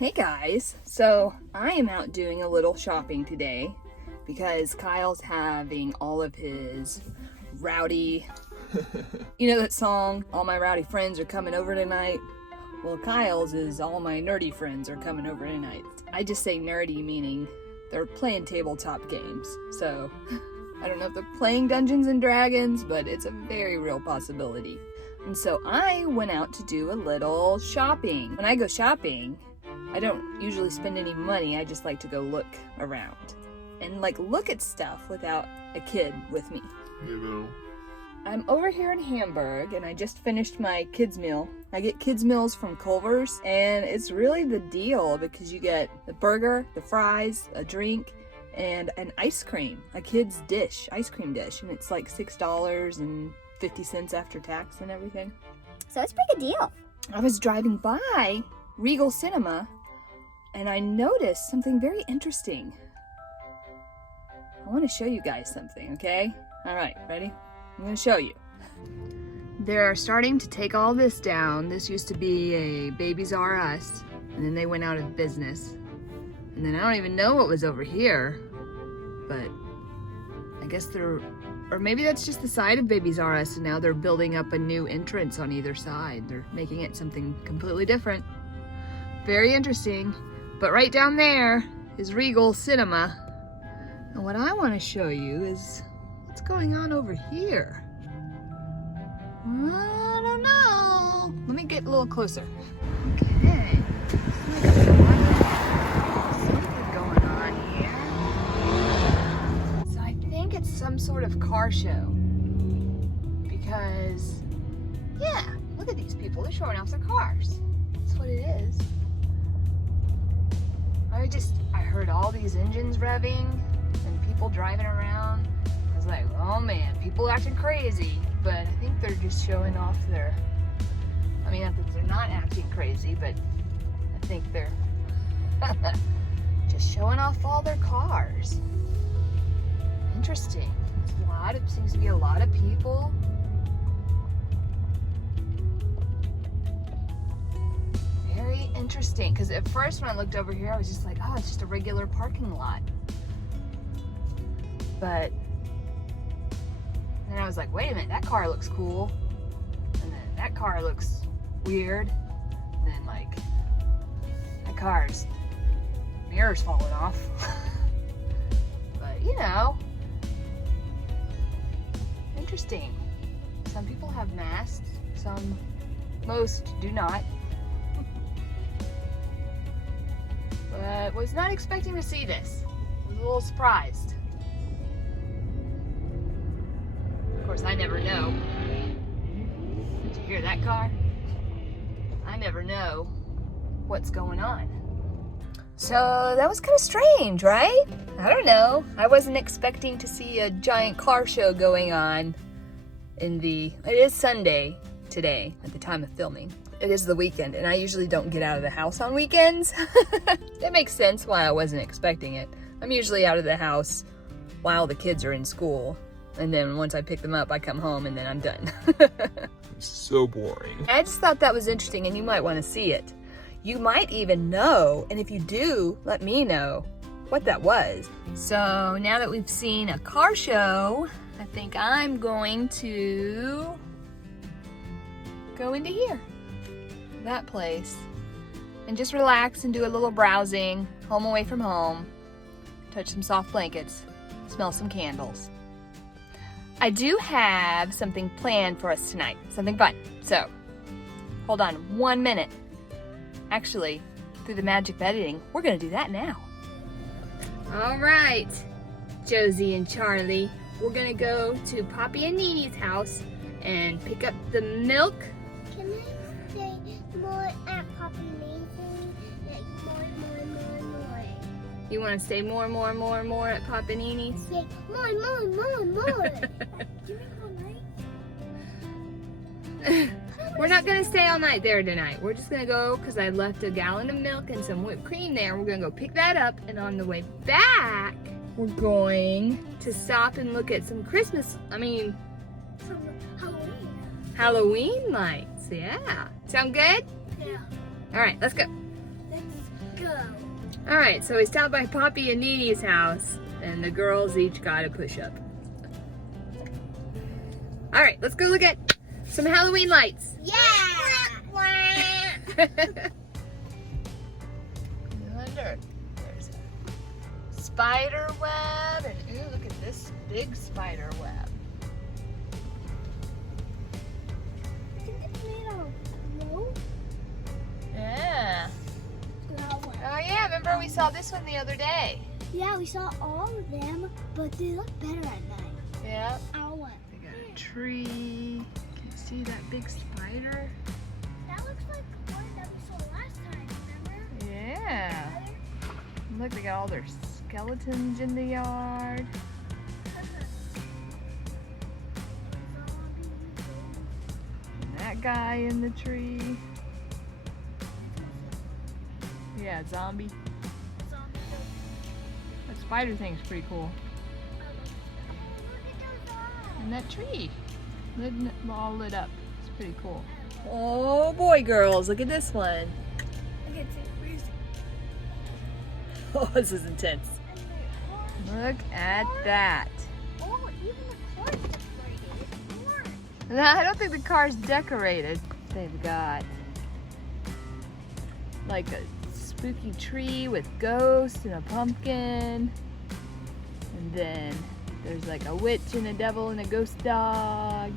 Hey guys, so I am out doing a little shopping today because Kyle's having all of his rowdy, you know that song, All My Rowdy Friends Are Coming Over Tonight? Well, Kyle's is All My Nerdy Friends Are Coming Over Tonight. I just say nerdy meaning they're playing tabletop games, so I don't know if they're playing Dungeons and Dragons, but it's a very real possibility. And so I went out to do a little shopping. When I go shopping, I don't usually spend any money. I just like to go look around and look at stuff without a kid with me. You know. I'm over here in Hamburg and I just finished my kids meal. I get kids meals from Culver's and it's really the deal because you get the burger, the fries, a drink, and an ice cream, a kid's dish, ice cream dish, and it's like $6.50 after tax and everything. So it's a pretty good deal. I was driving by Regal Cinema and I noticed something very interesting. I want to show you guys something, okay? All right, ready? I'm going to show you. They're starting to take all this down. This used to be a Babies R Us, and then they went out of business. And then I don't even know what was over here, but I guess or maybe that's just the side of Babies R Us, and now they're building up a new entrance on either side. They're making it something completely different. Very interesting. But right down there is Regal Cinema. And what I want to show you is what's going on over here. I don't know. Let me get a little closer. Okay. Something going on here. So I think it's some sort of car show. Because, yeah, look at these people. They're showing off their cars. That's what it is. I heard all these engines revving and people driving around. I was like, oh man, people acting crazy. But I think they're just showing off their, I mean, I think they're not acting crazy, but I think they're just showing off all their cars. Interesting. Seems to be a lot of people. Very interesting, because at first when I looked over here, I was just like, oh, it's just a regular parking lot. But then I was like, wait a minute, that car looks cool. And then that car looks weird. And then that car's mirror's falling off. But you know, interesting. Some people have masks, most do not. But was not expecting to see this. I was a little surprised. Of course, I never know. Did you hear that car? I never know what's going on. So that was kind of strange, right? I don't know. I wasn't expecting to see a giant car show going on it is Sunday today at the time of filming. It is the weekend, and I usually don't get out of the house on weekends. It makes sense why I wasn't expecting it. I'm usually out of the house while the kids are in school, and then once I pick them up, I come home, and then I'm done. It's so boring. I just thought that was interesting, and you might want to see it. You might even know, and if you do, let me know what that was. So now that we've seen a car show, I think I'm going to go into here. That place, and just relax and do a little browsing, home away from home, touch some soft blankets, smell some candles. I do have something planned for us tonight, something fun. So, hold on 1 minute. Actually, through the magic of editing, we're gonna do that now. All right, Josie and Charlie, we're gonna go to Poppy and Nini's house and pick up the milk. Can I say more at Papa Nathan? Like more. You want to stay more at Papa Nini's? Say more. Do we go all night? We're not going to stay all night there tonight. We're just going to go because I left a gallon of milk and some whipped cream there. We're going to go pick that up, and on the way back, we're going to stop and look at some Halloween lights. Yeah. Sound good? Yeah. All right, let's go. Let's go. All right, so we stopped by Poppy and Nini's house, and the girls each got a push-up. All right, let's go look at some Halloween lights. Yeah. Under, there's a spider web, and ooh, look at this big spider web. I think it's made out of rope. Yeah. That one. Oh yeah, remember we saw this one the other day. Yeah, we saw all of them, but they look better at night. Yeah. Our one. They got a tree. Can you see that big spider? That looks like the one that we saw last time, remember? Yeah. Look, they got all their skeletons in the yard. And that guy in the tree. Yeah, zombie. That spider thing's pretty cool. And that tree. All lit up. It's pretty cool. Oh boy, girls, look at this one. Oh, this is intense. Look at that. Oh, even the car's decorated. Orange. No, I don't think the car's decorated. They've got like a spooky tree with ghosts and a pumpkin. And then there's like a witch and a devil and a ghost dog.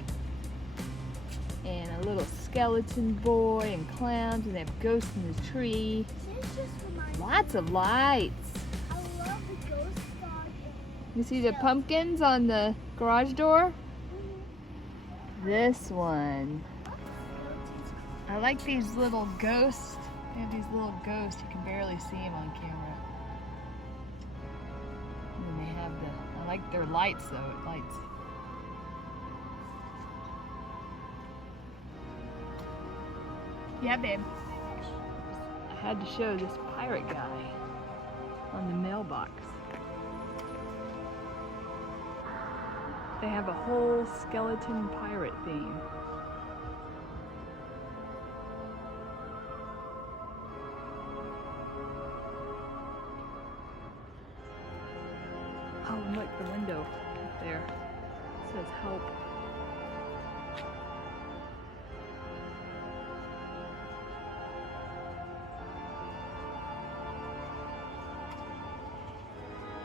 And a little skeleton boy and clowns, and they have ghosts in the tree. This just reminds me. Lots of lights. I love the ghost dog. You see the pumpkins on the garage door? This one. I like these little ghosts. They have these little ghosts. You can barely see them on camera. And then they have I like their lights though. It lights. Yeah, babe. I had to show this pirate guy on the mailbox. They have a whole skeleton pirate theme. Oh, look, the window up there. It says help.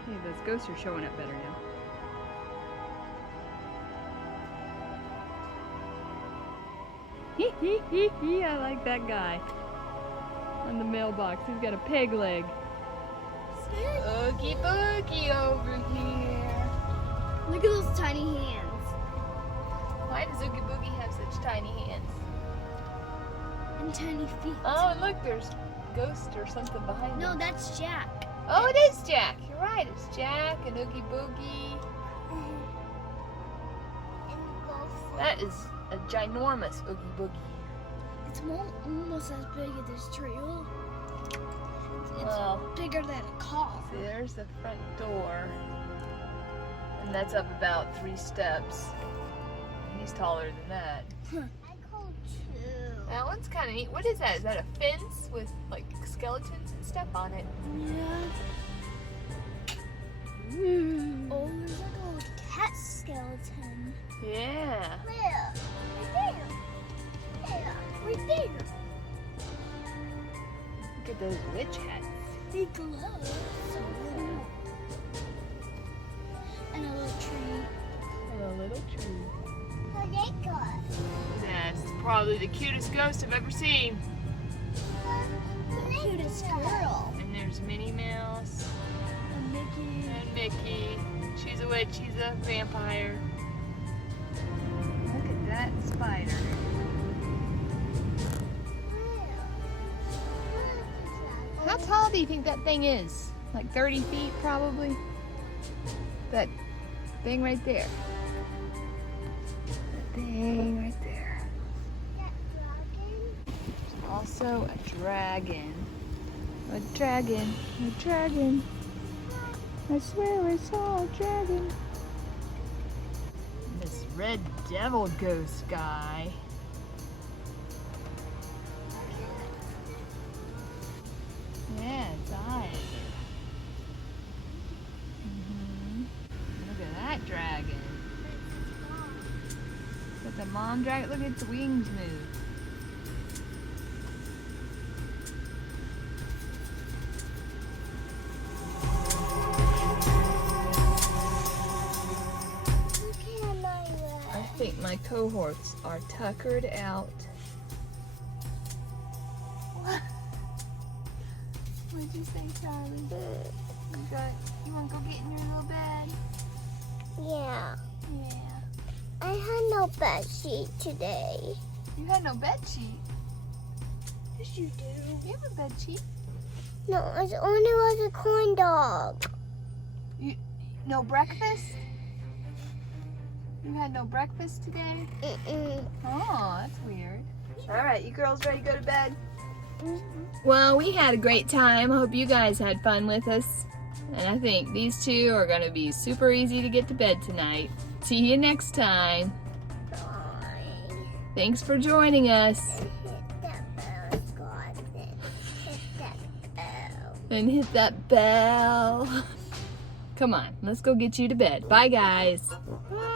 Hey, those ghosts are showing up better now. Hee hee hee hee, I like that guy. On the mailbox, he's got a peg leg. Oogie boogie over here. Look at those tiny hands. Why does Oogie Boogie have such tiny hands? And tiny feet. Oh, and look, there's ghost or something behind No, him. that's Jack. Oh, it is Jack. You're right. It's Jack and Oogie Boogie. That is a ginormous Oogie Boogie. It's almost as big as this tree. Oh. It's Well, bigger than a car. see, there's the front door. And that's up about 3 steps. He's taller than that. I call 2. That one's kind of neat. What is that? Is that a fence with like skeletons and stuff on it? Yeah. Ooh. Oh, there's like a little cat skeleton. Yeah. Where? Right there. Yeah, right there. Look at those witch hats. They glow. So cool. And a little tree. And a little tree. Ridiculous. That's probably the cutest ghost I've ever seen. The cutest girl. And there's Minnie Mouse And Mickey. and Mickey. She's a witch, she's a vampire. Look at that spider. How tall do you think that thing is? Like 30 feet probably? That thing right there. That thing right there. There's also a dragon. A dragon. A dragon. I swear I saw a dragon. And this red devil ghost guy. Yeah, The mom dragon, look at its wings move. I think my cohorts are tuckered out. What'd you say, Charlie? You want to go get in your little bed? Yeah. Yeah. I had no bed sheet today. You had no bed sheet. Yes, you do. You have a bed sheet. No, it only was a corn dog. No breakfast? You had no breakfast today? Oh, that's weird. All right, you girls ready to go to bed? Well, we had a great time. Hope you guys had fun with us. And I think these two are going to be super easy to get to bed tonight. See you next time. Bye. Thanks for joining us. Hit that bell, God. Hit that bell. And hit that bell. Come on, let's go get you to bed. Bye, guys. Bye.